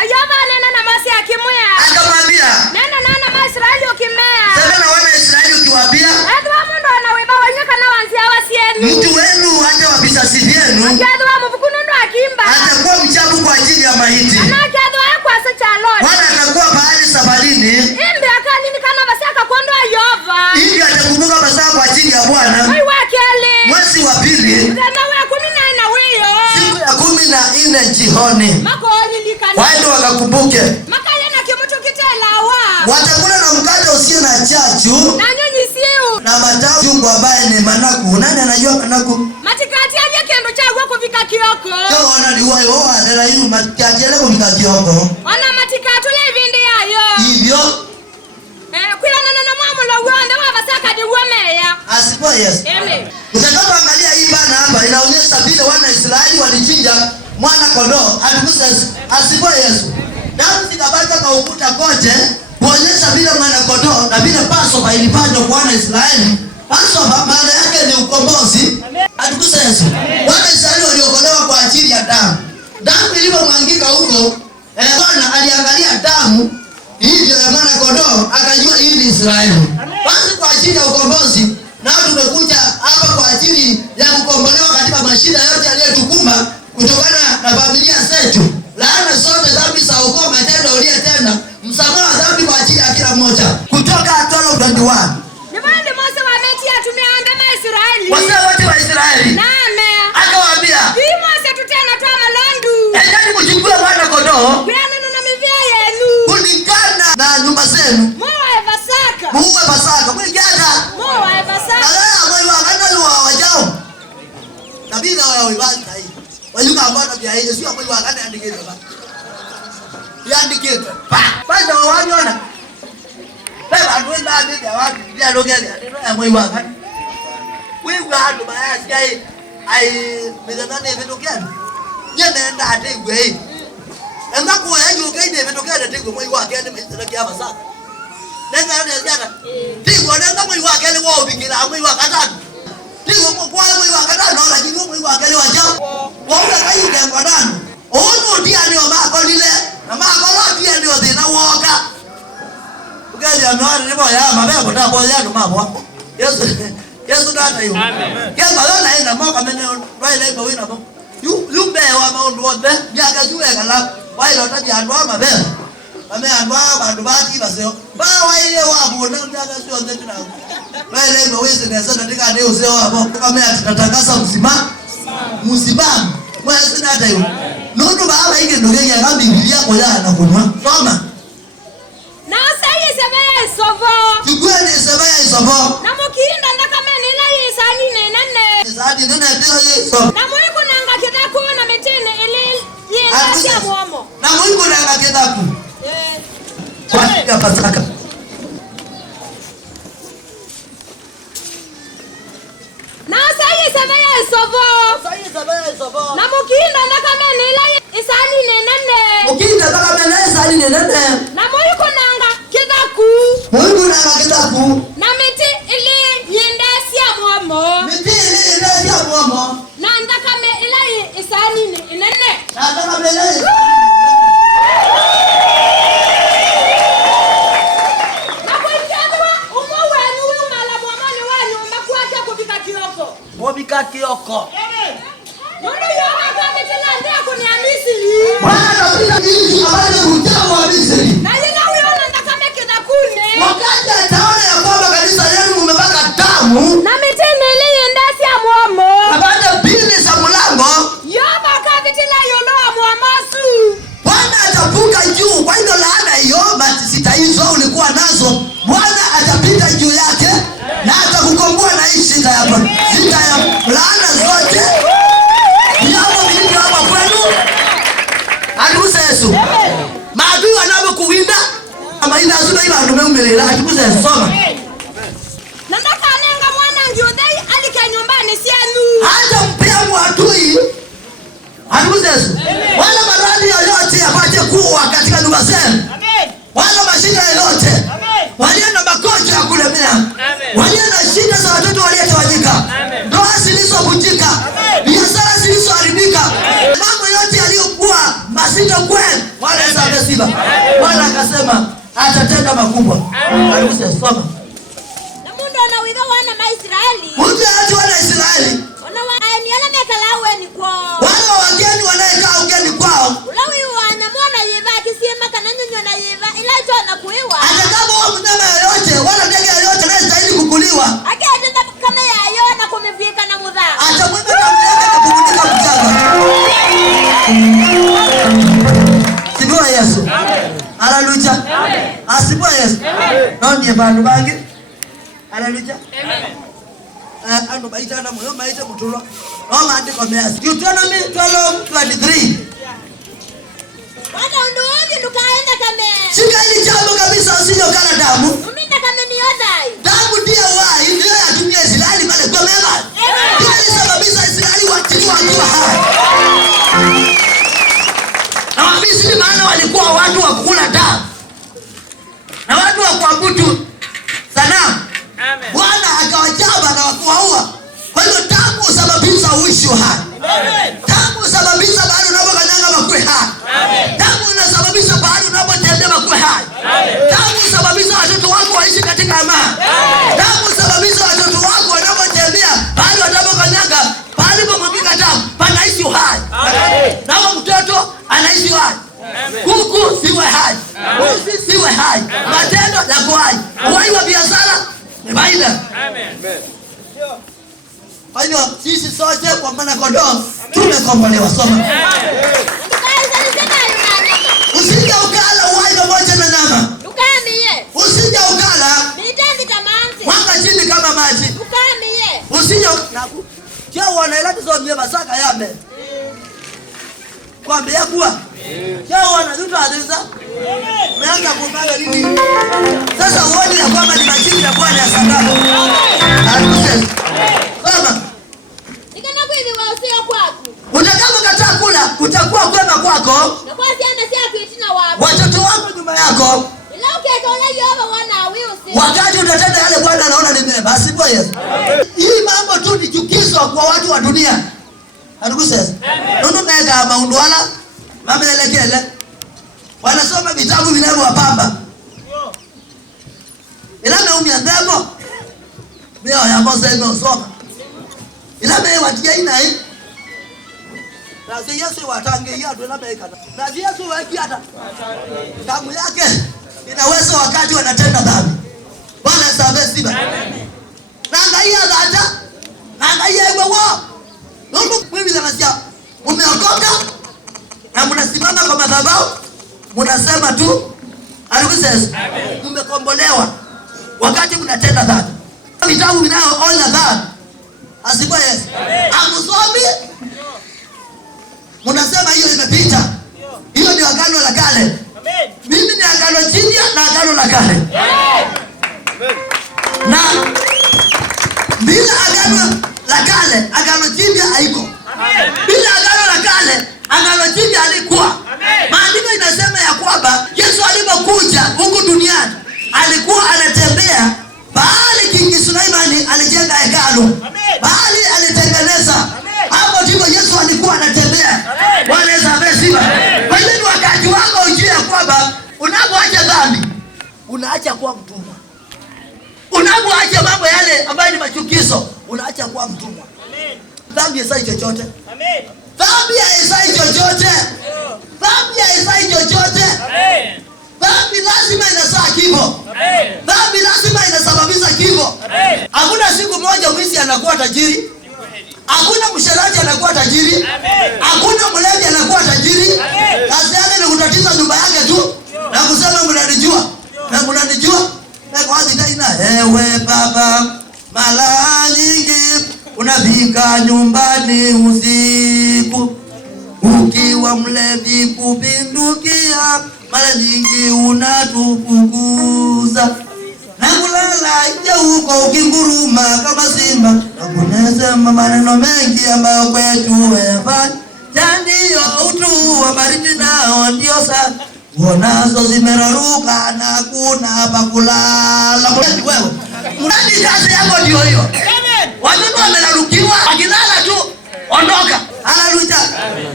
Ayova nena na masi akimwea. Akamwambia. Nena na Israeli ukimea. Sema na wana Israeli ukiwaambia. Edwa mundu anaweba wanyaka na wanzia wasienu. Mtu wenu hata wa visasi vyenu. Akiadwa mbukunundu akimba. Atakuwa mchafu kwa ajili ya maiti. Akiadwa kwa sacha lord. Wana atakuwa pahali safarini. Imbe akalini kana basi akakondo Ayova. Ili atakumbuka masaa kwa ajili ya Bwana. Mwezi wa pili. Siku ya 14 jioni. Waende wakakumbuke. Watakula na mkate usio na chachu. Na matawi chungu ambaye ni managu. Nani anajua managu? Matikati aje kendo chagua kufika kioko. Kwa wana liwa yo adela yu matikati ele kufika kioko. Wana matikati le vindi yayo. Hivyo. Kwila nana mwamu lo wanda wabasaka di wameya. Asipo yes. Amen. Utakapoangalia hii bana hapa inaonyesha vile wana Israeli walichinja mwana kondoo. Asipo Yesu. Damu zikabaki kwa ukuta kote kuonyesha vile mwana kondoo na vile Passover ilifanywa kwa wana Israeli. Passover maana yake ni ukombozi. Atukuse Yesu. Wana Israeli waliokolewa kwa ajili ya damu. Damu ilipomwangika huko, Bwana aliangalia damu hivyo ya mwana kondoo akajua hii ni Israeli. Basi kwa ajili ya ukombozi na tumekuja hapa kwa ajili ya kukombolewa katika mashida yote yaliyotukumba kutokana na familia zetu. Laana zote, dhambi za ukoo, matendo uliyotenda, msamaha wa dhambi kwa ajili ya kila mmoja. Kutoka 12:21. Nimwende Mose wameti atumia andama Israeli. Wazee wote wa Israeli. Name. Akawaambia. Hii Mose tutena toa malandu. Endeni mchukue mwana kondoo. Kuyana na mivia yenu. Kulingana na nyumba zenu. Muwe Pasaka. Muwe Pasaka. Kulingana. Muwe Pasaka. Na mwezi wa kwanza wa wajao. Kabila wao wibanda hii. Wayuka ambao bia hii sio mwezi wa kwanza andike baba. Yandike. Basi wawaniona. Baba ndio ndio ya watu ndio logele. Ndio mwezi wa kwanza. Wewe hado baya ai mezanane imetokea. Nenda hata igwe. Enda kwa hiyo kaide imetokea hata igwe mwezi wa kwanza ndio hapa sasa. Nenda hata jana. Tigo nenda mwezi wa kwanza wao bikira mwezi wa kwanza. Tigo kwa mwezi wa kwanza na lakini mwezi wa kwanza wajao. Wao kaide kwa ndani. Ono dia ndio mako lile. Na mako dia ndio zina woga. Ugali amwani ni moya mabaya kwa tapo ya ndo mabo. Yesu data hiyo. Amen. Kema lona enda moka mene right like we na bo. You be wa ma ndo be. Ya ga juwe kala. Wai lo ta ya ndo ma be. Ame andwa ba ndo ba ti ba seo. Ba wai ye wa bo na ya ga sio ndetu na. Right like we se nesa ndika ndio useo hapo. Kama atatakasa msibamu. Yesu data hiyo. Nondo ba aba ige ndo ya ga Biblia kwa ya na kunwa. Soma. Na sayi sebaya isovo. Kigwani sebaya isovo. Na mukinda ndakamene ila yisani nenene. Isani nene ndio isovo. Na muiku nanga kitaku na metene ile yesi ya muomo. Na muiku nanga kitaku. Kwa Pasaka. Na sayi sebaya isovo. Sayi sebaya isovo. Na mukinda ndakamene ila yisani nenene. Mukinda ndakamene isani nenene. Na muiku nanga kitaku. Muiku nanga kitaku. Na meti ile yendesi ya muomo. Meti ile yendesi ya muomo. Na ndakame ila isani nenene. Na ndakame ile. Wobika kioko. Ndio yeye ametenda ndio kuniamisili. Bwana bila hizi habari kutao wa Misri. Na yeye huyo anataka meke na kune. Wakati ataona ya kwamba kanisa lenu mmepaka damu. Na mitende ile ndasi ya muomo. Na baada bili za mlango. Yoba kabitila yolo wa muamasu. Bwana atavuka juu. Kwa hiyo laana hiyo sita hizo ulikuwa nazo. Bwana atapita juu yake na atakukomboa na hii shida hapa. Shida ya laana zote. Yamo vilivyo hapa kwenu. Atukuse Yesu. Maadui wanapokuwinda ama ina azuda ila ndio umelela. Atukuse Yesu. Soma. Nataka nenga mwana ngiodai alika nyumbani sienu. Hata mpea mwatui. Atukuse Yesu. Wala maradhi yoyote apate kuwa katika nyumba zenu. Wala mashida yoyote. Walio na magonjwa ya kulemea. Walio na shida za watoto waliotawanyika. Ndoa zilizovunjika. Biashara zilizoharibika. Mambo yote yaliyokuwa sitakwenda. Bwana Yesu amesiba. Bwana akasema atatenda makubwa. Amen. Soma. Na mundu anawiva wana Maisraeli. Mundu ati wana Israeli. Ona waani ala mekalawe ni kwao. Wale wageni wanaekaa ugeni kwao. Ulawi wana mwana yiva akisema kana nyonyo na yiva ila hicho anakuiwa. Atakama wa mnyama yoyote wala ndege yoyote anayestahili kukuliwa. Akiatenda kama yayo na kumivika na mudha. Atamweka na mnyama na kumunika mchanga. Sibuwa Yesu. Haleluya. Asibuwa Yesu. Nani bantu bangi? Haleluya. Ando baita na moyo maite kutulwa. Oma andiko measi. Deuteronomy 12:23. Wanda unduovi nukaenda kame. Shika hili jambo kabisa usije ukala damu. Uminda kame ni yodai. Damu ndiyo wai ndio yatumia Israeli pale kwa mema. Ndio ilisababisha Israeli watiliwa wakiwa hai. Na Wamisri maana walikuwa watu wa kula damu. Na watu wa kuabudu sanamu. Amen. Bwana akawachapa na kuwaua. Kwa hiyo damu husababisha uishi hai. Amen. Damu husababisha bahari unapokanyanga makwe hai. Amen. Damu inasababisha bahari unapotembea makwe hai. Amen. Damu husababisha watoto wako waishi katika amani. Amen. Damu husababisha watoto wako wanapotembea bahari wanapokanyanga bahari pomwagika damu panaishi hai. Amen. Na mtoto anaishi hai. Kuku siwe hai. Mbuzi siwe hai. Matendo yako hai. Uhai wa biashara ni faida. Amen. Kwa hiyo sisi sote kwa maana kondoo tumekombolewa. Soma. Usije ukala uhai pamoja na nyama. Usije ukala mwanga chini kama maji. Usije kia wanaela tuzomie masaka yame. Kwambia kuwa kia wana vitu adhiza. Umeanza kumbaga nini? Sasa uone ya kwamba ni majini ya Bwana ya sandalo. Amen. Baba. Nikana kweli wao sio kwako. Utakapokataa kula utakuwa kwema kwako. Na kwa siana si akitina wako. Watoto wako nyuma yako. Ila ukikaona yova wana wiusi. Wakati utatenda yale Bwana anaona ni mema. Basi kwa Yesu. Hii mambo tu ni chukizo kwa watu wa dunia. Hatukusema. Ndio naenda maundwala. Mama elekele. Wanasoma vitabu vinavyowapamba. Ila naumia ndemo. Mimi ya Mose nimesoma. Ila mimi watia ina hii. Na Yesu watange yado ila mimi kana. Na Yesu wakiata. Damu yake inaweza wakati wanatenda dhambi. Bwana sabe siba. Na angalia dada. Na angalia wewe. Ndio mimi nasikia. Umeokoka? Na mnasimama kwa madhabahu. Mnasema tu alikosema mmekombolewa wakati mnatenda dhambi. Vitabu vinaoonya dhambi. Asiba Yesu. Amsomi. Mnasema hiyo imepita. Hiyo ni agano la kale. Amen. Mimi ni agano jipya na agano la kale. Amen. Na bila agano la kale, agano jipya haiko. Amen. Bila agano la kale, agano jipya halikuwa. Maandiko inasema ya kwamba Yesu alipokuja huku duniani alikuwa anatembea bahali Kingi Suleimani alijenga hekalu. Bahali alitengeneza. Hapo ndipo Yesu alikuwa anatembea. Bwana Yesu amesifiwe. Kwa hiyo ni wakati wako ujue ya kwamba unapoacha dhambi unaacha kuwa mtumwa. Unapoacha mambo yale ambayo ni machukizo unaacha kuwa mtumwa. Dhambi haisai chochote. Amen. Dhambi haisai chochote. Dhambi haisai chochote. Amen. Dhambi lazima inazaa kifo. Amen. Dhambi lazima inasababisha kifo. Amen. Hakuna siku moja mwizi anakuwa tajiri. Hakuna msheraji anakuwa tajiri. Amen. Hakuna mlevi anakuwa tajiri. Amen. Kazi yake ni kutatiza nyumba yake tu na kusema mnanijua. Na mnanijua. Na kwa tena ewe baba mara nyingi unafika nyumbani usiku ukiwa mlevi kupindukia, mara nyingi unatufukuza na kulala nje huko ukinguruma kama simba na kunasema maneno mengi ambayo kwetu hayafai. Ndio utu wa baridi nao ndio sana uonazo zimeraruka na kuna pa kulala. Wewe mradi kazi yako ndio hiyo. Amen. Watoto wamelarukiwa wakilala tu ondoka. Haleluya.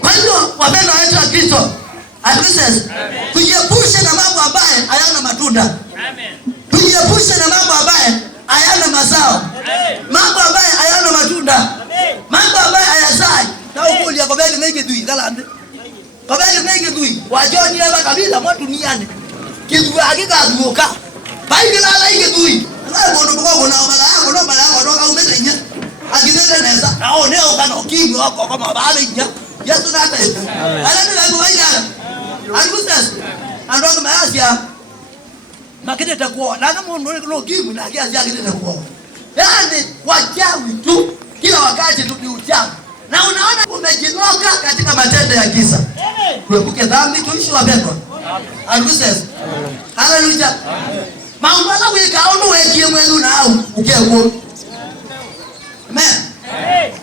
Kwa hiyo wapendwa wetu wa Kristo, Amen. Tujiepushe na mambo ambaye hayana matunda. Amen. Tujiepushe na mambo ambaye hayana mazao. Amen. Mambo ambaye hayana matunda. Amen. Mambo ambaye hayazai. Na ukuli yako bali mengi dui kalande. Kwa bali mengi dui. Wajoni hapa kabisa mwa duniani. Kitu hakika kuoka. Bai bila ile dui. Na bono boko na mala yako ndo kaumeza nya. Akizenda neza. Naoneo kana ukimwi wako kama baada nya. Yesu nata. Alani la kuwaida. Angusta. Andoko maasya. Makete takuwa. Na kama ndo ukimwi na kiasi yake takuwa. Yaani wachawi tu kila wakati tu ni uchawi. Na unaona umejinoka katika matendo ya giza. Kuepuke dhambi tuishi wapendwa. Angusta. Haleluya. Maumala wikaono wekie mwenu na au ukego. Amen.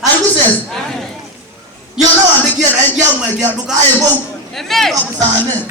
Angusta. Yona wandekia rangi ya mweke nduka ayo. Amen.